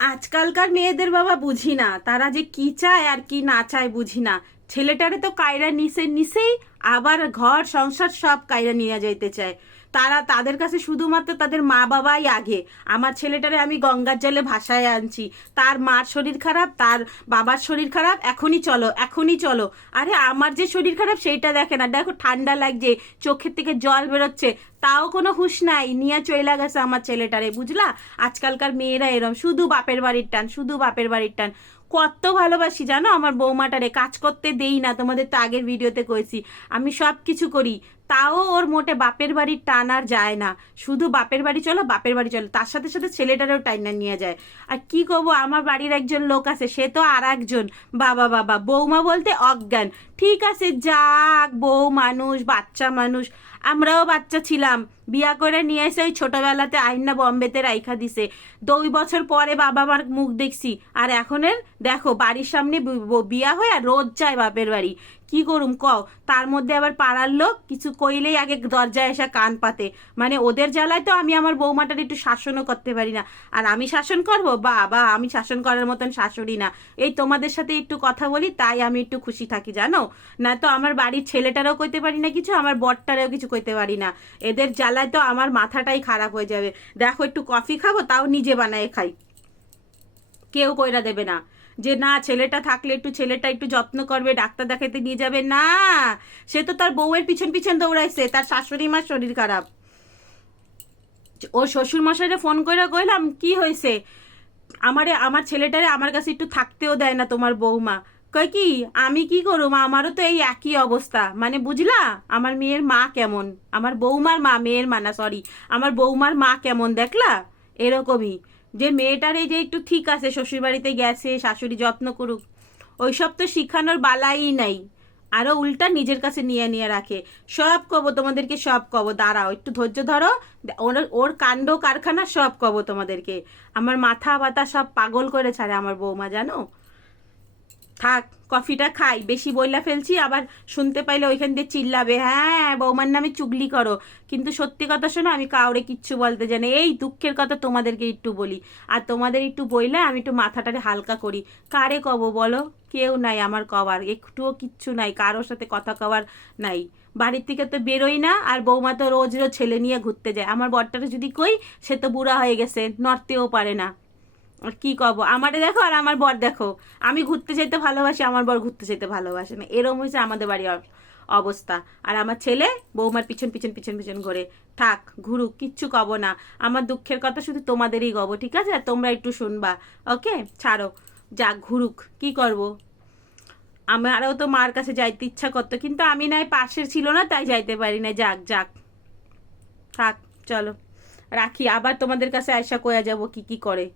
আজকালকার মেয়েদের বাবা বুঝি না, তারা যে কি চায় আর কি না চায় বুঝি না। ছেলেটারে তো কায়রা নিছেই, আবার ঘর সংসার সব কায়রা নিয়ে যাইতে চায়। তাদের কাছে শুধুমাত্র তাদের মা বাবাই আগে। আমার ছেলেটারে আমি গঙ্গার জলে ভাসায় আনছি, তার মার শরীর খারাপ, তার বাবার শরীর খারাপ, এখনই চলো এখনই চলো। আরে আমার যে শরীর খারাপ সেইটা দেখে না, দেখো ঠান্ডা লাগছে, চোখের থেকে জল বেরোচ্ছে, তাও কোনো হুঁশ নাই, নিয়ে চলে গেছে আমার ছেলেটারে, বুঝলা? আজকালকার মেয়েরা এরম, শুধু বাপের বাড়ির টান, শুধু বাপের বাড়ির টান। কত ভালোবাসি জানো আমার বৌমাটারে, কাজ করতে দেই না, তোমাদের তো আগের ভিডিওতে কয়েছি আমি সব কিছু করি, তাও ওর মোটে বাপের বাড়ির টান আর যায় না। শুধু বাপের বাড়ি চলো বাপের বাড়ি চলো, তার সাথে সাথে ছেলেটারও টাইনা নিয়ে যায়। আর কি করবো, আমার বাড়ির একজন লোক আছে, সে তো আর একজন, বাবা বাবা, বৌমা বলতে অজ্ঞান। ঠিক আছে যাক, বউ মানুষ, বাচ্চা মানুষ, আমরাও বাচ্চা ছিলাম, বিয়া করে নিয়ে এসে ওই ছোটবেলাতে আইনা বম্বেতে রাইখা দিছে। 2 বছর পরে বাবা মার মুখ দেখছি, আর এখনের দেখো বাড়ির সামনে বিয়া হয়ে আর রোজ যায় বাপের বাড়ি। কি করুম কও? তার মধ্যে আবার পাড়ার লোক কিছু কইলেই আগে দরজায় এসে কান পাতে। মানে ওদের জ্বালায় তো আমি আমার বৌমাটার একটু শাসনও করতে পারি না। আর আমি শাসন করবো? বাবা, আমি শাসন করার মতন শাশুড়ি না। এই তোমাদের সাথে একটু কথা বলি তাই আমি একটু খুশি থাকি, জানো? না তো আমার বাড়ির ছেলেটারও কইতে পারি না কিছু, আমার বরটারেও কিছু কইতে পারি না। এদের জ্বালায় তো আমার মাথাটাই খারাপ হয়ে যাবে। দেখো একটু কফি খাবো, তাও নিজে বানায় খাই, কেউ কইরা দেবে না। যে না, ছেলেটা থাকলে একটু ছেলেটা একটু যত্ন করবে, ডাক্তার দেখাতে নিয়ে যাবে, না। সে তো তার বউয়ের পিছন পিছন দৌড়াইছে, তার শাশুড়ি মার শরীর খারাপ। ও শ্বশুর মশাইরে ফোন করে কইলাম কি হয়েছে, আমার ছেলেটারে আমার কাছে একটু থাকতেও দেয় না তোমার বৌমা। কয় কি, আমি কি করুম, আমারও তো এই একই অবস্থা। মানে বুঝলা আমার মেয়ের মা কেমন, আমার বৌমার মা, মেয়ের মা না সরি, আমার বৌমার মা কেমন দেখলা? এরকমই, যে মেয়েটার এই যে একটু ঠিক আছে, শ্বশুরবাড়িতে গেছে, শাশুড়ি যত্ন করুক, ওইসব তো শিখানোর বালাই নাই। আরো উল্টা নিজের কাছে নিয়ে নিয়ে রাখে। সব কব তোমাদেরকে, সব কব, দাঁড়াও একটু ধৈর্য ধরো। ওর ওর কাণ্ড কারখানা সব কব তোমাদেরকে। আমার মাথা ব্যথা সব পাগল করে ছাড়ে আমার বৌমা, জানো? থাক, কফিটা খাই, বেশি বইলা ফেলছি, আবার শুনতে পাইলে ওইখান দিয়ে চিল্লাবে, হ্যাঁ বৌমার নামে চুগলি করো। কিন্তু সত্যি কথা শোনো, আমি কাউরে কিচ্ছু বলতে জানি, এই দুঃখের কথা তোমাদেরকে একটু বলি, আর তোমাদের একটু বইলে আমি একটু মাথাটারে হালকা করি। কারে কব বলো? কেউ নাই আমার কবার, একটুও কিচ্ছু নাই, কারোর সাথে কথা কবার নাই। বাড়ির থেকে তো বেরোই না, আর বৌমা তো রোজ রোজ ছেলে নিয়ে ঘুরতে যায়। আমার বরটারে যদি কই, সে তো বুড়া হয়ে গেছে, নড়তেও পারে না। আর কি কব, আমারে দেখো আর আমার বর দেখো, আমি ঘুরতে যেতে ভালোবাসি, আমার বর ঘুরতে যেতে ভালোবাসে না, এরম হয়েছে আমাদের বাড়ির অবস্থা। আর আমার ছেলে বৌমার পিছন পিছন পিছন পিছন ঘুরে। থাক, ঘুরুক, কিচ্ছু কব না। আমার দুঃখের কথা শুধু তোমাদেরই কব, ঠিক আছে? আর তোমরা একটু শুনবা, ওকে? ছাড়ো, যাক ঘুরুক, কি করব। আমারও তো মার কাছে যাইতে ইচ্ছা করতো, কিন্তু আমি নাই পাশের ছিল না, তাই যাইতে পারি না। যাক যাক, থাক, চলো রাখি, আবার তোমাদের কাছে আয়সা কয়া যাব কি কি করে।